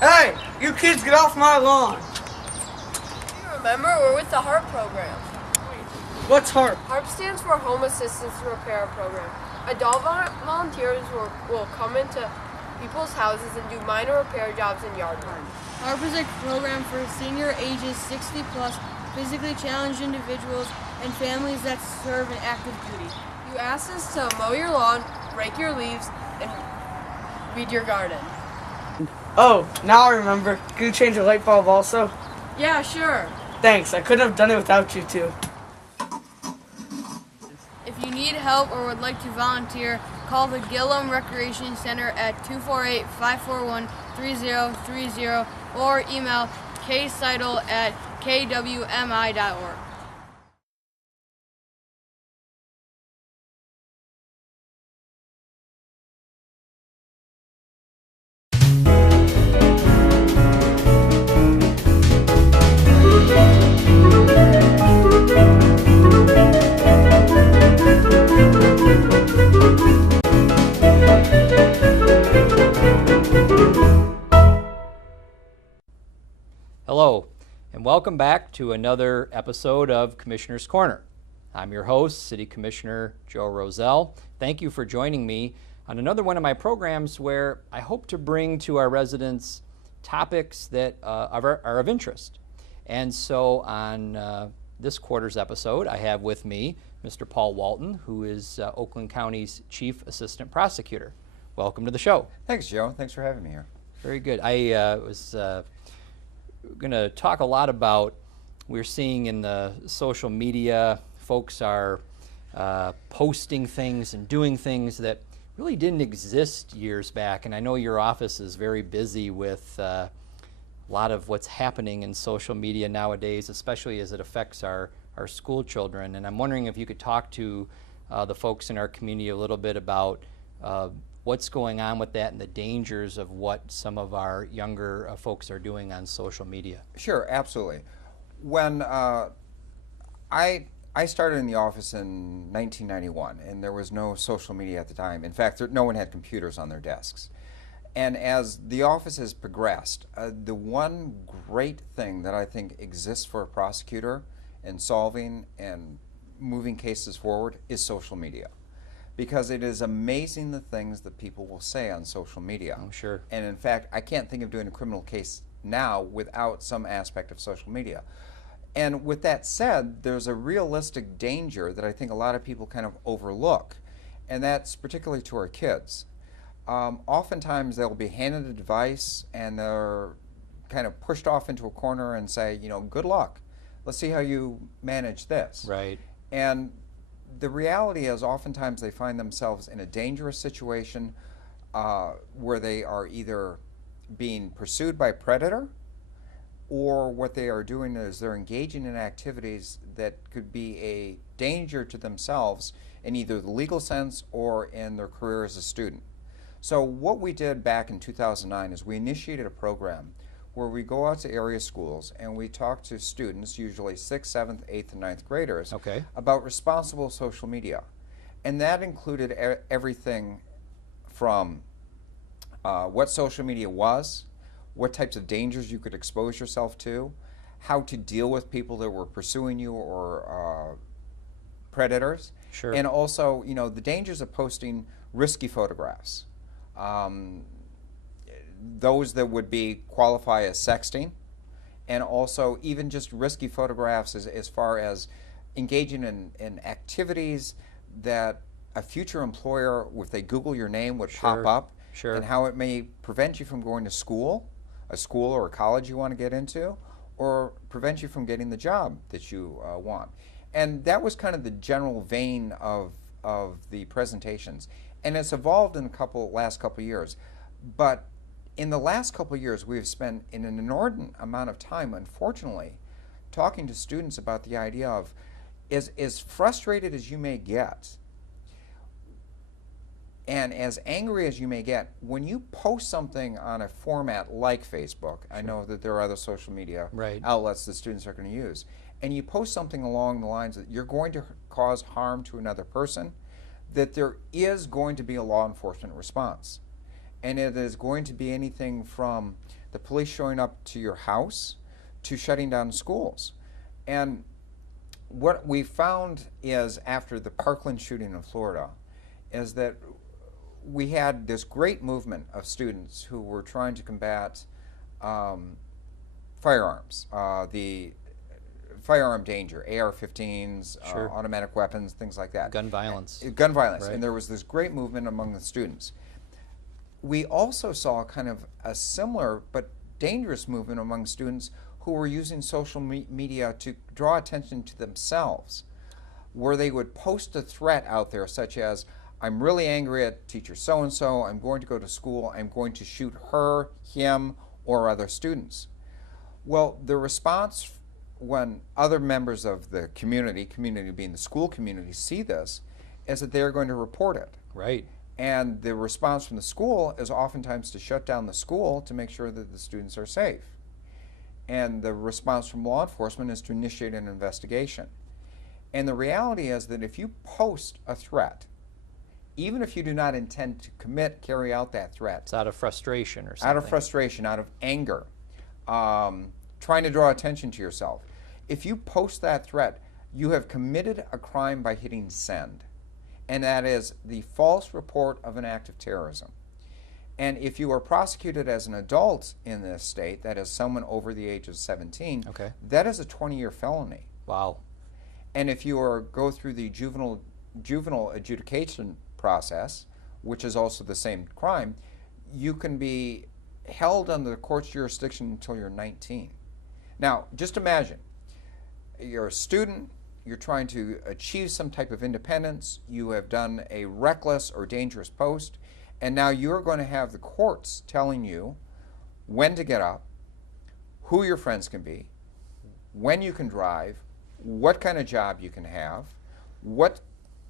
Hey, you kids get off my lawn. You remember, we're with the HARP program. What's HARP? HARP stands for Home Assistance Repair Program. Adult volunteers will come into people's houses and do minor repair jobs in yard work. HARP is a program for senior ages 60 plus, physically challenged individuals, and families that serve in active duty. You asked us to mow your lawn, rake your leaves, and weed your garden. Oh, now I remember. Can you change a light bulb also? Yeah, sure. Thanks, I couldn't have done it without you two. If you need help or would like to volunteer, call the Gillum Recreation Center at 248-541-3030 or email kseidel@kwmi.org. Hello, and welcome back to another episode of Commissioner's Corner. I'm your host, City Commissioner Joe Rozell. Thank you for joining me on another one of my programs where I hope to bring to our residents topics that are of interest. And so on this quarter's episode, I have with me Mr. Paul Walton, who is Oakland County's Chief Assistant Prosecutor. Welcome to the show. Thanks, Joe. Thanks for having me here. Very good. I was going to talk a lot about, we're seeing in the social media, folks are posting things and doing things that really didn't exist years back. And I know your office is very busy with a lot of what's happening in social media nowadays, especially as it affects our school children. And I'm wondering if you could talk to the folks in our community a little bit about what's going on with that and the dangers of what some of our younger folks are doing on social media. Sure, absolutely. When I started in the office in 1991, and there was no social media at the time. In fact, no one had computers on their desks. And as the office has progressed, the one great thing that I think exists for a prosecutor in solving and moving cases forward is social media. Because it is amazing the things that people will say on social media. Oh, sure. And in fact, I can't think of doing a criminal case now without some aspect of social media. And with that said, there's a realistic danger that I think a lot of people kind of overlook, and that's particularly to our kids. Oftentimes they'll be handed a device and they're kind of pushed off into a corner and say, you know, good luck. Let's see how you manage this. Right. And the reality is oftentimes they find themselves in a dangerous situation where they are either being pursued by a predator, or what they are doing is they're engaging in activities that could be a danger to themselves in either the legal sense or in their career as a student. So what we did back in 2009 is we initiated a program where we go out to area schools and we talk to students, usually 6th, 7th, 8th, and 9th graders, Okay. about responsible social media. And that included everything from what social media was, what types of dangers you could expose yourself to, how to deal with people that were pursuing you or predators, Sure. and also, you know, the dangers of posting risky photographs. Those that would qualify as sexting, and also even just risky photographs as far as engaging in activities that a future employer, if they Google your name, would Sure. pop up, Sure. and how it may prevent you from going to school, a school or a college you want to get into, or prevent you from getting the job that you want. And that was kind of the general vein of the presentations. And it's evolved in last couple years. But in the last couple of years, we have spent an inordinate amount of time, unfortunately, talking to students about the idea of, as frustrated as you may get, and as angry as you may get, when you post something on a format like Facebook, I know that there are other social media Right. outlets that students are going to use, and you post something along the lines that you're going to cause harm to another person, that there is going to be a law enforcement response. And it is going to be anything from the police showing up to your house to shutting down schools. And what we found is, after the Parkland shooting in Florida, is that we had this great movement of students who were trying to combat firearms, the firearm danger, AR-15s, Sure. automatic weapons, things like that. Gun violence. Gun violence. Right. And there was this great movement among the students. We also saw kind of a similar but dangerous movement among students who were using social media to draw attention to themselves, where they would post a threat out there such as, I'm really angry at teacher so-and-so, I'm going to go to school, I'm going to shoot her, him, or other students. Well, the response when other members of the community being the school community, see this, is that they're going to report it. Right. And the response from the school is oftentimes to shut down the school to make sure that the students are safe. And the response from law enforcement is to initiate an investigation. And the reality is that if you post a threat, even if you do not intend to carry out that threat, It's out of frustration or something. out of frustration, out of anger, trying to draw attention to yourself, if you post that threat, you have committed a crime by hitting send. And that is the false report of an act of terrorism. And if you are prosecuted as an adult in this state, that is someone over the age of 17, Okay. that is a 20-year felony. Wow. And if you go through the juvenile adjudication process, which is also the same crime, you can be held under the court's jurisdiction until you're 19. Now, just imagine, you're a student, you're trying to achieve some type of independence, you have done a reckless or dangerous post, and now you're going to have the courts telling you when to get up, who your friends can be, when you can drive, what kind of job you can have, what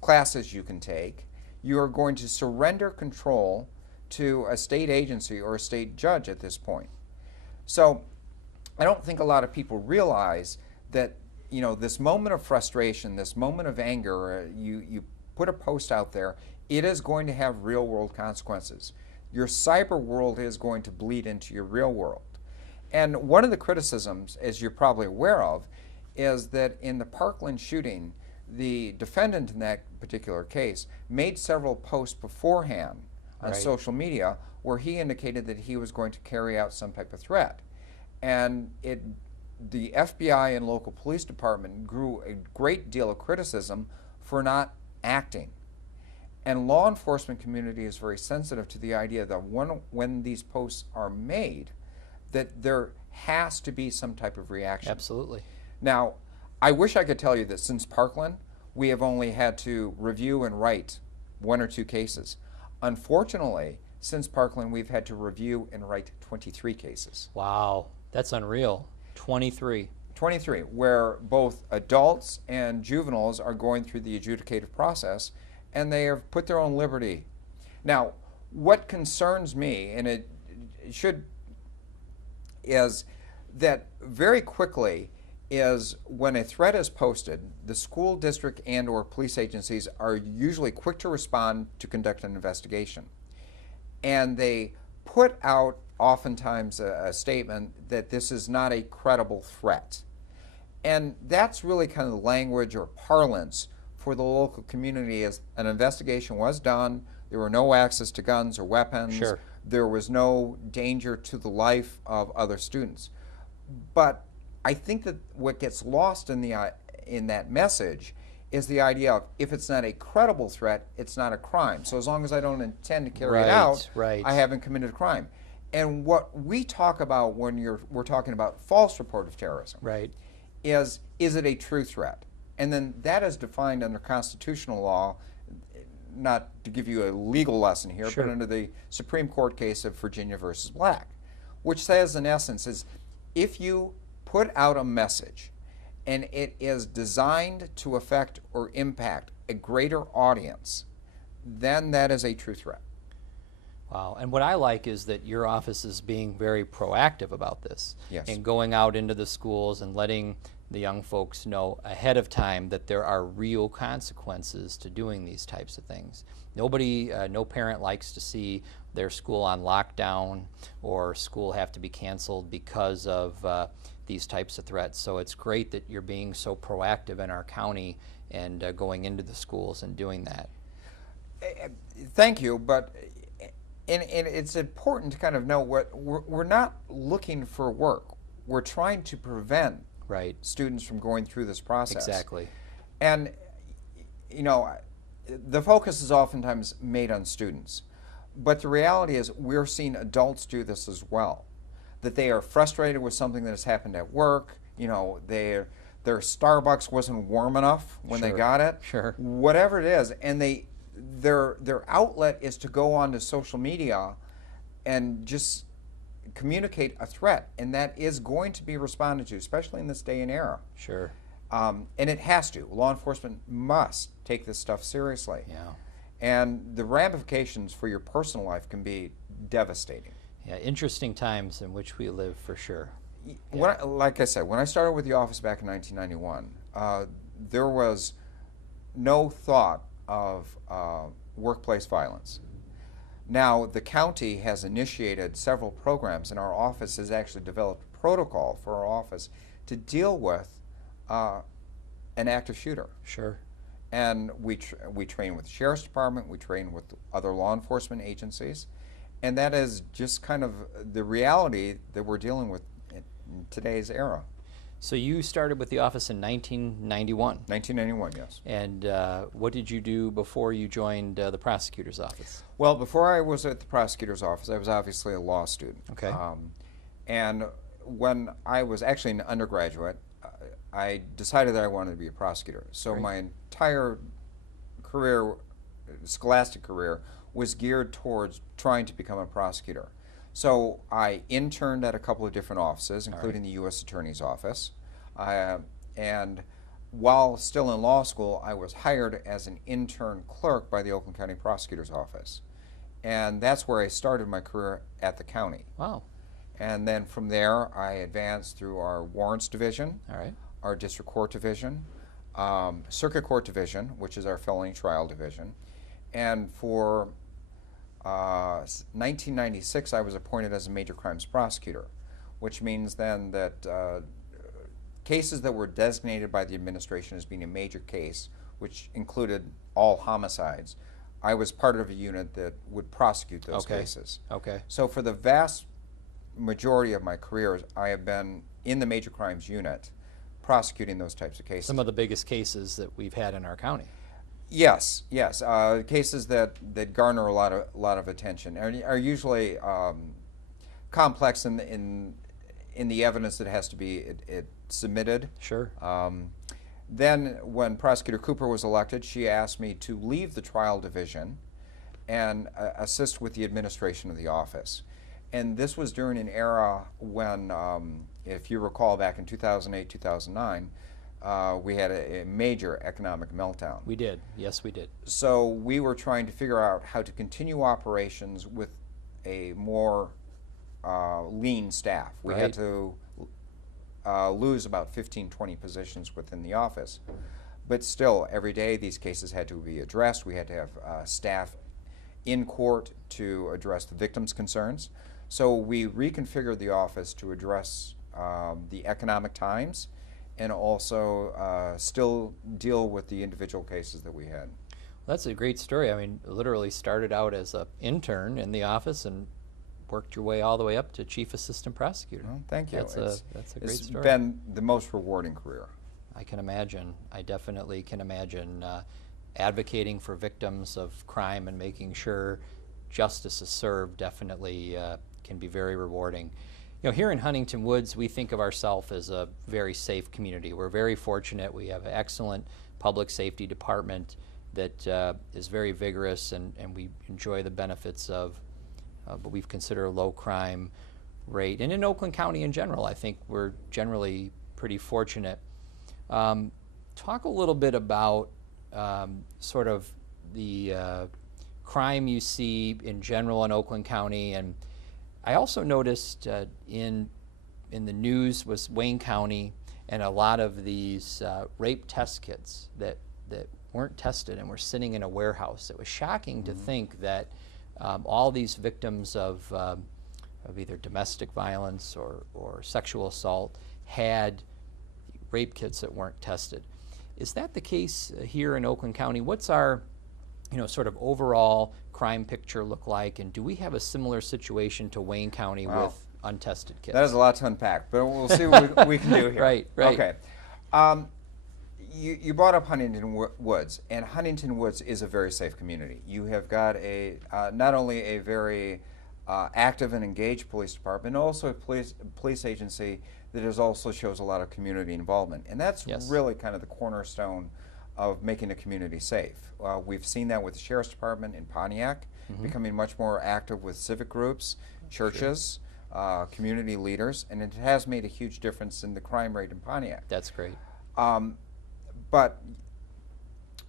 classes you can take. You are going to surrender control to a state agency or a state judge at this point. So I don't think a lot of people realize that, you know, this moment of frustration, this moment of anger, you put a post out there, it is going to have real world consequences. Your cyber world is going to bleed into your real world. And one of the criticisms, as you're probably aware of, is that in the Parkland shooting, the defendant in that particular case made several posts beforehand on Right. social media where he indicated that he was going to carry out some type of threat. And the FBI and local police department grew a great deal of criticism for not acting. And law enforcement community is very sensitive to the idea that when these posts are made, that there has to be some type of reaction. Absolutely. Now, I wish I could tell you that since Parkland, we have only had to review and write 1 or 2 cases. Unfortunately, since Parkland, we've had to review and write 23 cases. Wow. That's unreal. 23. 23, where both adults and juveniles are going through the adjudicative process, and they have put their own liberty. Now, what concerns me, and it should, is that very quickly is when a threat is posted, the school district and or police agencies are usually quick to respond to conduct an investigation. And they put out oftentimes a statement that this is not a credible threat. And that's really kind of the language or parlance for the local community. As an investigation was done, there were no access to guns or weapons. Sure. There was no danger to the life of other students. But I think that what gets lost in that message is the idea of, if it's not a credible threat, it's not a crime. So as long as I don't intend to carry it out, Right. I haven't committed a crime. And what we talk about when we're talking about false report of terrorism, Right. is it a true threat? And then that is defined under constitutional law, not to give you a legal lesson here, Sure. but under the Supreme Court case of Virginia versus Black, which says in essence is, if you put out a message and it is designed to affect or impact a greater audience, then that is a true threat. Wow. And what I like is that your office is being very proactive about this. Yes. And going out into the schools and letting the young folks know ahead of time that there are real consequences to doing these types of things. Nobody, no parent likes to see their school on lockdown or school have to be canceled because of these types of threats. So it's great that you're being so proactive in our county and going into the schools and doing that. Thank you, but and it's important to kind of know what we're not looking for work. We're trying to prevent Right. students from going through this process. Exactly. And, you know, the focus is oftentimes made on students. But the reality is we're seeing adults do this as well. That they are frustrated with something that has happened at work. You know, their Starbucks wasn't warm enough when they Sure. got it. Sure. Whatever it is. And their outlet is to go onto social media and just communicate a threat, and that is going to be responded to, especially in this day and era. Sure. And it has to. Law enforcement must take this stuff seriously. Yeah. And the ramifications for your personal life can be devastating. Yeah, interesting times in which we live for sure. Like I said, when I started with the office back in 1991, there was no thought of workplace violence. Now, the county has initiated several programs, and our office has actually developed a protocol for our office to deal with an active shooter. Sure. And we train with the Sheriff's Department, we train with other law enforcement agencies, and that is just kind of the reality that we're dealing with in today's era. So you started with the office in 1991. 1991, yes. And what did you do before you joined the prosecutor's office? Well, before I was at the prosecutor's office, I was obviously a law student. Okay. And when I was actually an undergraduate, I decided that I wanted to be a prosecutor. So Great. my entire career, scholastic career, was geared towards trying to become a prosecutor. So I interned at a couple of different offices, including the U.S. Attorney's Office. And while still in law school, I was hired as an intern clerk by the Oakland County Prosecutor's Office. And that's where I started my career at the county. Wow. And then from there, I advanced through our warrants division, All right. our district court division, circuit court division, which is our felony trial division. And for 1996, I was appointed as a major crimes prosecutor, which means then that cases that were designated by the administration as being a major case, which included all homicides, I was part of a unit that would prosecute those cases. Okay. So for the vast majority of my career, I have been in the major crimes unit prosecuting those types of cases. Some of the biggest cases that we've had in our county. Yes, yes. Cases that garner a lot of attention are usually complex in the evidence that has to be submitted. Sure. Then, when Prosecutor Cooper was elected, she asked me to leave the trial division and assist with the administration of the office. And this was during an era when, if you recall, back in 2008, 2009. We had a major economic meltdown. We did. Yes, we did. So we were trying to figure out how to continue operations with a more lean staff. We had to lose about 15, 20 positions within the office. But still, every day these cases had to be addressed. We had to have staff in court to address the victims' concerns. So we reconfigured the office to address the economic times and also still deal with the individual cases that we had. Well, that's a great story. I mean, literally started out as an intern in the office and worked your way all the way up to chief assistant prosecutor. Well, thank you. That's a great story. It's been the most rewarding career. I can imagine. I definitely can imagine advocating for victims of crime and making sure justice is served definitely can be very rewarding. You know, here in Huntington Woods, we think of ourselves as a very safe community. We're very fortunate. We have an excellent public safety department that is very vigorous, and we enjoy the benefits of what we've considered a low crime rate. And in Oakland County in general, I think we're generally pretty fortunate. Talk a little bit about sort of the crime you see in general in Oakland County. And I also noticed in the news was Wayne County, and a lot of these rape test kits that weren't tested and were sitting in a warehouse. It was shocking to think that all these victims of either domestic violence or sexual assault had rape kits that weren't tested. Is that the case here in Oakland County? What's our sort of overall crime picture look like, and do we have a similar situation to Wayne County with untested kits? That is a lot to unpack, but we'll see what we can do here. Right. Okay. You brought up Huntington Woods, and Huntington Woods is a very safe community. You have got not only a very active and engaged police department, but also a police agency that also shows a lot of community involvement. And that's really kind of the cornerstone of making a community safe. We've seen that with the Sheriff's Department in Pontiac, becoming much more active with civic groups, churches, community leaders, and it has made a huge difference in the crime rate in Pontiac. That's great. But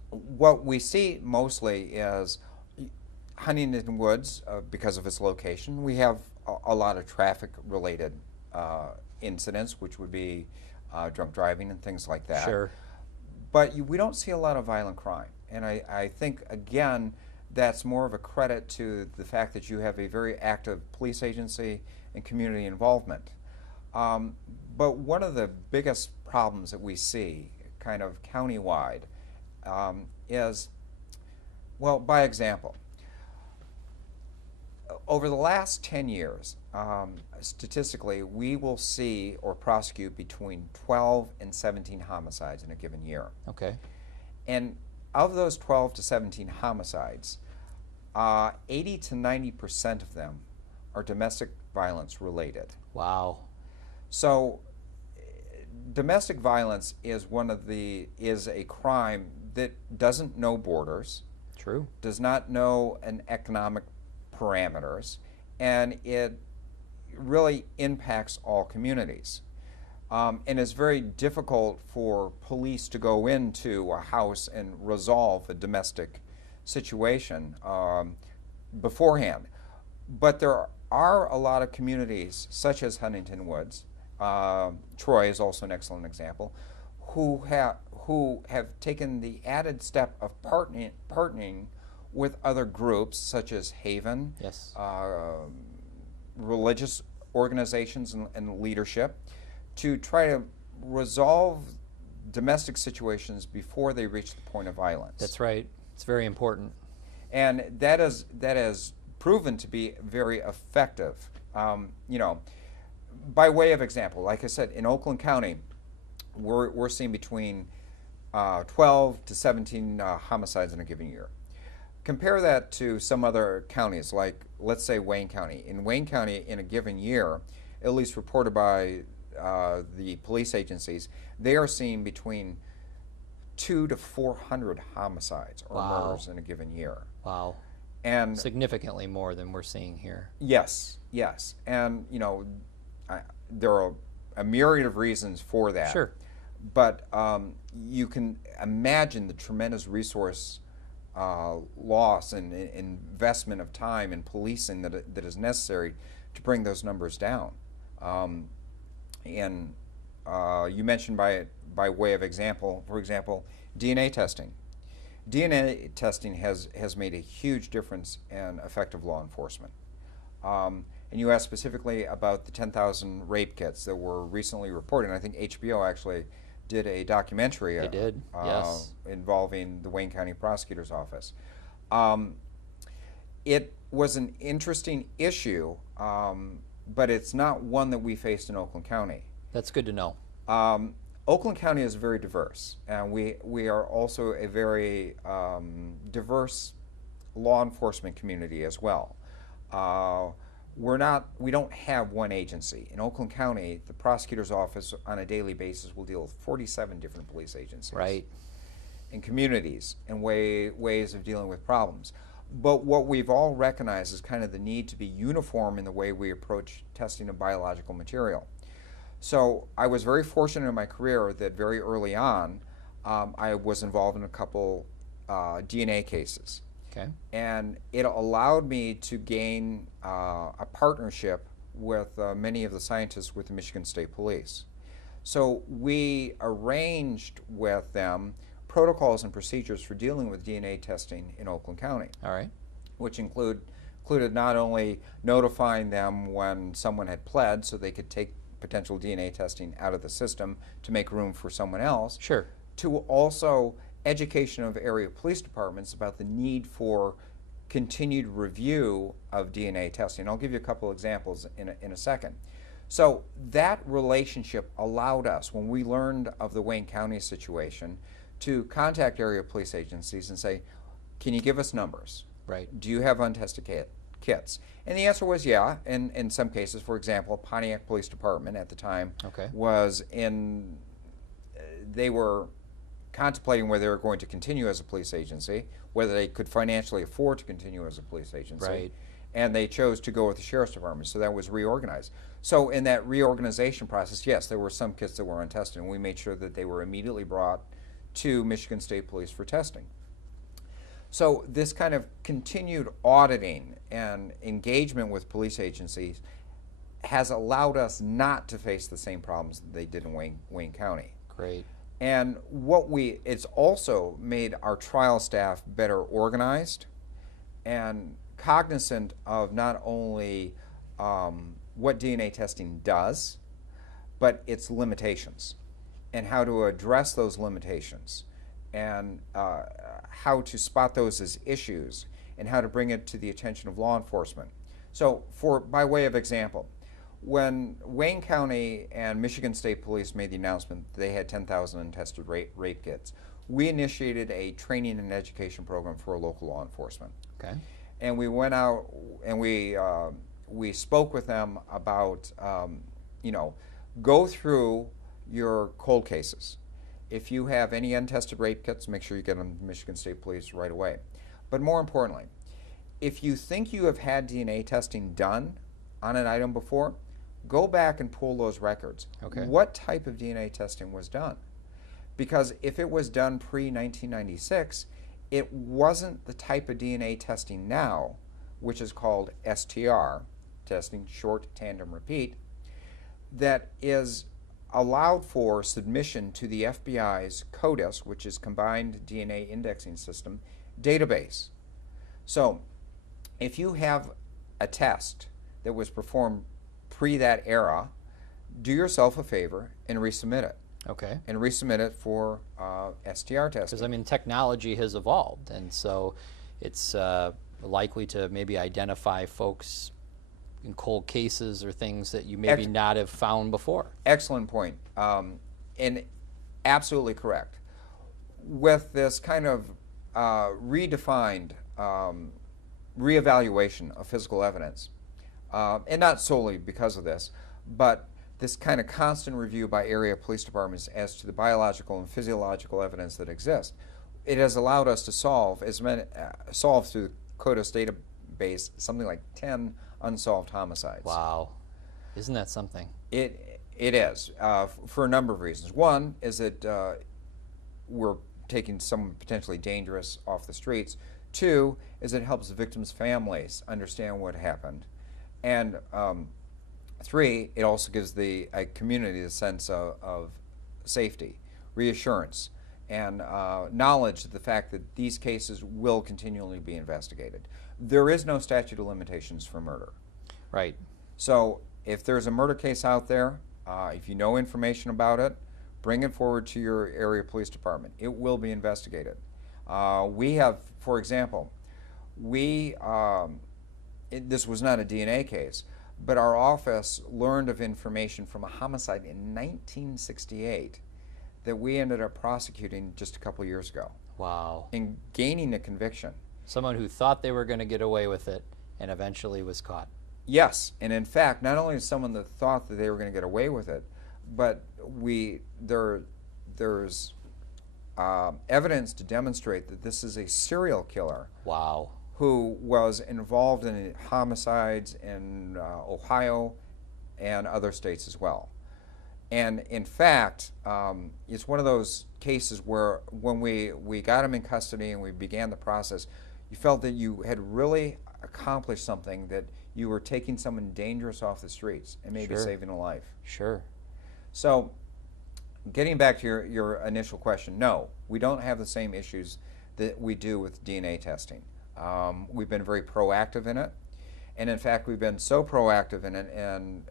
what we see mostly is Huntington Woods, because of its location, we have a lot of traffic-related incidents, which would be drunk driving and things like that. Sure. But we don't see a lot of violent crime. And I think, again, that's more of a credit to the fact that you have a very active police agency and community involvement. But one of the biggest problems that we see kind of countywide is, well, by example, over the last 10 years, statistically, we will see or prosecute between 12 and 17 homicides in a given year. Okay. And of those 12 to 17 homicides, 80 to 90% of them are domestic violence related. Wow. So domestic violence is is a crime that doesn't know borders. True. Does not know an economic parameters, and it really impacts all communities. And it's very difficult for police to go into a house and resolve a domestic situation beforehand. But there are a lot of communities, such as Huntington Woods, Troy is also an excellent example, who have taken the added step of partnering with other groups such as Haven, religious organizations and leadership, to try to resolve domestic situations before they reach the point of violence. That's right. It's very important. And that has proven to be very effective. By way of example, like I said, in Oakland County, we're seeing between 12 to 17 homicides in a given year. Compare that to some other counties, like let's say Wayne County. In Wayne County, in a given year, at least reported by the police agencies, they are seeing between 200 to 400 homicides or murders in a given year. Wow. And significantly more than we're seeing here. Yes. And there are a myriad of reasons for that. Sure. But you can imagine the tremendous resource loss and investment of time in policing that is necessary to bring those numbers down. And you mentioned by way of example, for example, DNA testing. DNA testing has made a huge difference in effective law enforcement. And you asked specifically about the 10,000 rape kits that were recently reported. And I think HBO actually did a documentary involving the Wayne County Prosecutor's Office. It was an interesting issue, but it's not one that we faced in Oakland County. That's good to know. Oakland County is very diverse, and we are also a very diverse law enforcement community as well. We don't have one agency. In Oakland County, the prosecutor's office on a daily basis will deal with 47 different police agencies. Right. And communities and ways of dealing with problems. But what we've all recognized is kind of the need to be uniform in the way we approach testing of biological material. So I was very fortunate in my career that very early on, I was involved in a couple DNA cases. Okay. And it allowed me to gain a partnership with many of the scientists with the Michigan State Police. So we arranged with them protocols and procedures for dealing with DNA testing in Oakland County. All right. Which included not only notifying them when someone had pled so they could take potential DNA testing out of the system to make room for someone else, Sure. to also education of area police departments about the need for continued review of DNA testing. I'll give you a couple examples in a second. So that relationship allowed us, when we learned of the Wayne County situation, to contact area police agencies and say, can you give us numbers? Right. Do you have untested kits? And the answer was yeah. In some cases, for example, Pontiac Police Department at the time was they were contemplating whether they were going to continue as a police agency, whether they could financially afford to continue as a police agency. Right. And they chose to go with the Sheriff's Department, so that was reorganized. So in that reorganization process, yes, there were some kits that were untested, and we made sure that they were immediately brought to Michigan State Police for testing. So this kind of continued auditing and engagement with police agencies has allowed us not to face the same problems that they did in Wayne County. Great. And it's also made our trial staff better organized and cognizant of not only what DNA testing does, but its limitations and how to address those limitations and how to spot those as issues and how to bring it to the attention of law enforcement. So by way of example, when Wayne County and Michigan State Police made the announcement that they had 10,000 untested rape kits, we initiated a training and education program for local law enforcement. Okay. And we went out and we spoke with them about, go through your cold cases. If you have any untested rape kits, make sure you get them to Michigan State Police right away. But more importantly, if you think you have had DNA testing done on an item before, go back and pull those records. Okay. What type of DNA testing was done? Because if it was done pre-1996, it wasn't the type of DNA testing now, which is called STR, testing, short tandem repeat, that is allowed for submission to the FBI's CODIS, which is Combined DNA Indexing System, database. So if you have a test that was performed pre that era, do yourself a favor and resubmit it. Okay. And resubmit it for STR testing. Because, I mean, technology has evolved, and so it's likely to maybe identify folks in cold cases or things that you maybe not have found before. Excellent point, and absolutely correct. With this kind of redefined reevaluation of physical evidence, and not solely because of this, but this kind of constant review by area police departments as to the biological and physiological evidence that exists, it has allowed us to solve through the CODIS database something like 10 unsolved homicides. Wow, isn't that something? It is for a number of reasons. One is that we're taking someone potentially dangerous off the streets. Two is it helps the victims' families understand what happened, and three, it also gives the community a sense of safety, reassurance, and knowledge of the fact that these cases will continually be investigated. There is no statute of limitations for murder. Right. So if there's a murder case out there, if you know information about it, bring it forward to your area police department. It will be investigated. We have, for example, this was not a DNA case, but our office learned of information from a homicide in 1968 that we ended up prosecuting just a couple years ago. Wow. And gaining a conviction. Someone who thought they were going to get away with it and eventually was caught. Yes, and in fact, not only is someone that thought that they were going to get away with it, but there's evidence to demonstrate that this is a serial killer. Wow. Who was involved in homicides in Ohio and other states as well. And in fact, it's one of those cases where when we got him in custody and we began the process, you felt that you had really accomplished something, that you were taking someone dangerous off the streets and maybe Sure. saving a life. Sure. So getting back to your initial question, no, we don't have the same issues that we do with DNA testing. We've been very proactive in it, and in fact, we've been so proactive in it, and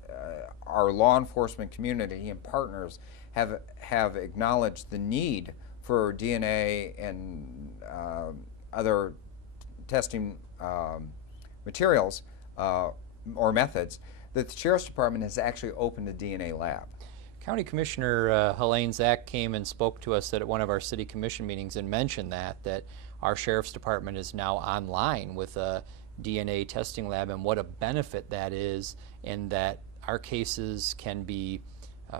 our law enforcement community and partners have acknowledged the need for DNA and other testing materials or methods, that the Sheriff's Department has actually opened a DNA lab. County Commissioner Helene Zach came and spoke to us at one of our city commission meetings and mentioned that our Sheriff's Department is now online with a DNA testing lab, and what a benefit that is, and that our cases can be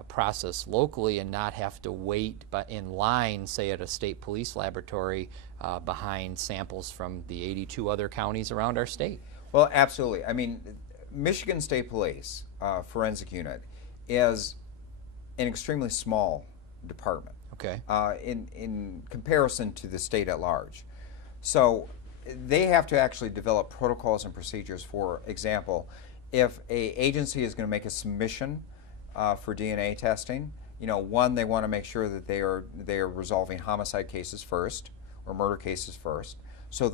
processed locally and not have to wait in line, say at a state police laboratory, behind samples from the 82 other counties around our state. Well, absolutely. I mean, Michigan State Police Forensic Unit is an extremely small department. Okay. In comparison to the state at large. So they have to actually develop protocols and procedures. For example, if an agency is going to make a submission for DNA testing, one, they want to make sure that they are resolving homicide cases first or murder cases first. So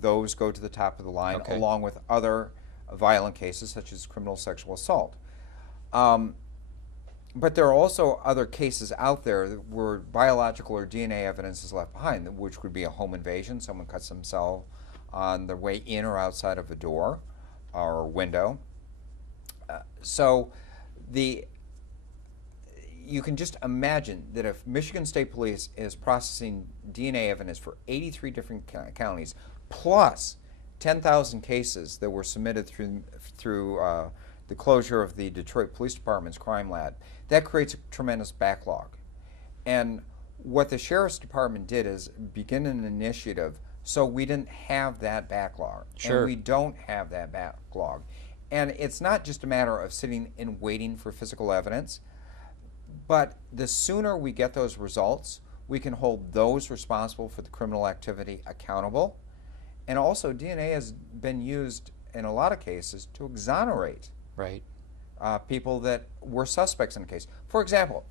those go to the top of the line, okay, along with other violent cases such as criminal sexual assault. But there are also other cases out there where biological or DNA evidence is left behind, which would be a home invasion. Someone cuts themselves on their way in or outside of a door or window. So you can just imagine that if Michigan State Police is processing DNA evidence for 83 different counties, plus 10,000 cases that were submitted through the closure of the Detroit Police Department's crime lab, that creates a tremendous backlog. And what the Sheriff's Department did is begin an initiative so we didn't have that backlog. Sure. And we don't have that backlog. And it's not just a matter of sitting and waiting for physical evidence, but the sooner we get those results, we can hold those responsible for the criminal activity accountable. And also, DNA has been used in a lot of cases to exonerate right, people that were suspects in the case. For example,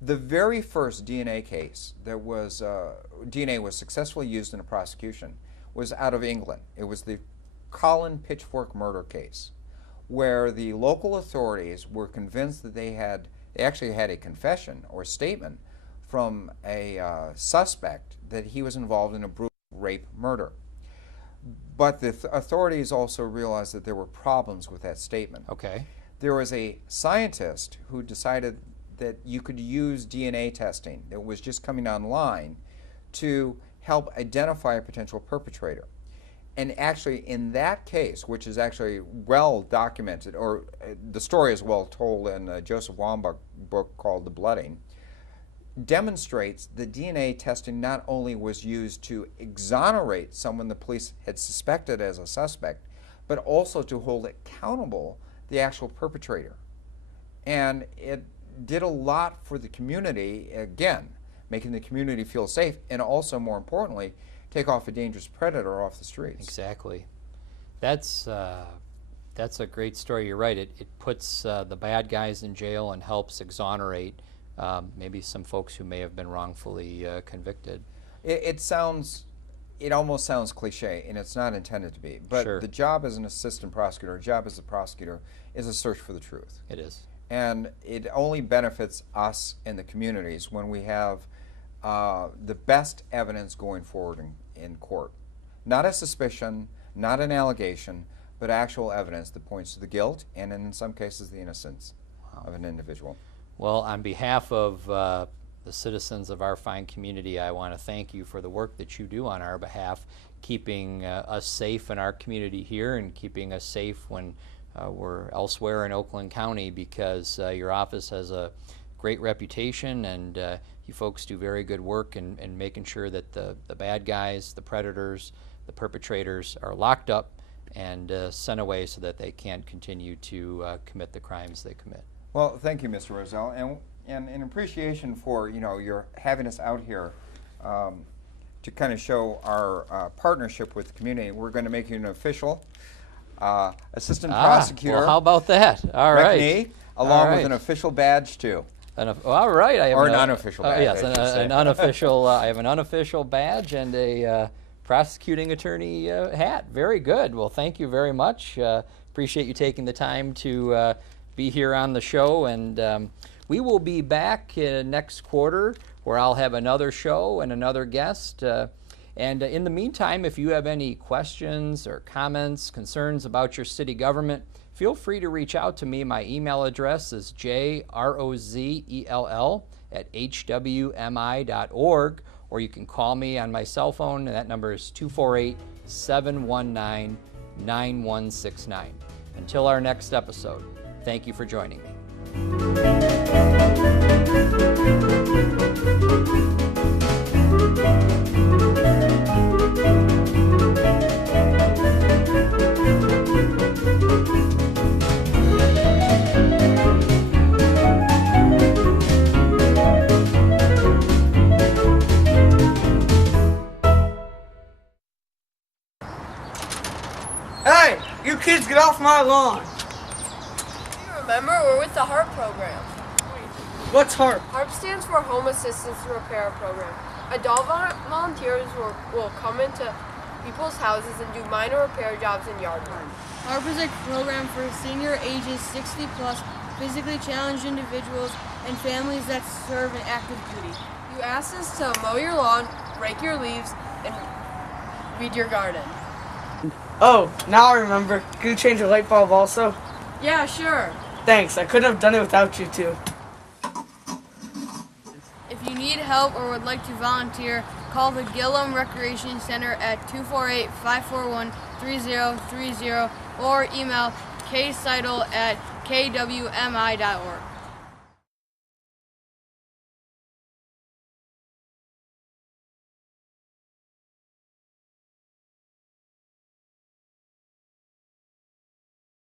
the very first DNA case that was DNA was successfully used in a prosecution was out of England. It was the Colin Pitchfork murder case, where the local authorities were convinced that they actually had a confession or statement from a suspect that he was involved in a brutal rape murder. But the authorities also realized that there were problems with that statement. okay, There was a scientist who decided that you could use DNA testing that was just coming online to help identify a potential perpetrator. And actually, in that case, which is actually well documented, or the story is well told in Joseph Wambach's book called The Blooding, demonstrates that DNA testing not only was used to exonerate someone the police had suspected as a suspect, but also to hold accountable the actual perpetrator. And it did a lot for the community, again, making the community feel safe, and also, more importantly, take off a dangerous predator off the streets. exactly. That's a great story. You're right. It puts the bad guys in jail and helps exonerate maybe some folks who may have been wrongfully convicted. It almost sounds cliche, and it's not intended to be. But Sure. the job as an assistant prosecutor, the job as a prosecutor, is a search for the truth. It is. And it only benefits us and the communities when we have the best evidence going forward in court. Not a suspicion, not an allegation, but actual evidence that points to the guilt and, in some cases, the innocence of an individual. Well, on behalf of the citizens of our fine community, I want to thank you for the work that you do on our behalf, keeping us safe in our community here and keeping us safe when we're elsewhere in Oakland County, because your office has a great reputation, and you folks do very good work in making sure that the bad guys, the predators, the perpetrators are locked up and sent away so that they can't continue to commit the crimes they commit. Well, thank you, Mr. Rozell, and in appreciation for your having us out here to kind of show our partnership with the community, we're going to make you an official assistant prosecutor. Well, how about that? All right. Along All with right. an official badge too. All right. I have Or an unofficial badge, Yes, I should say. an unofficial. I have an unofficial badge and a prosecuting attorney hat. Very good. Well, thank you very much. Appreciate you taking the time to be here on the show, and we will be back next quarter where I'll have another show and another guest. And in the meantime, if you have any questions or comments, concerns about your city government, feel free to reach out to me. My email address is jrozell@hwmi.org, or you can call me on my cell phone, and that number is 248-719-9169. Until our next episode, thank you for joining me. Hey, you kids get off my lawn. Remember, we're with the HARP program. What's HARP? HARP stands for Home Assistance Repair Program. Adult volunteers will come into people's houses and do minor repair jobs and yard work. HARP is a program for senior ages 60 plus, physically challenged individuals and families that serve in active duty. You asked us to mow your lawn, rake your leaves, and weed your garden. Oh, now I remember. Can you change the light bulb also? Yeah, sure. Thanks, I couldn't have done it without you two. If you need help or would like to volunteer, call the Gillum Recreation Center at 248-541-3030 or email kseidel@kwmi.org.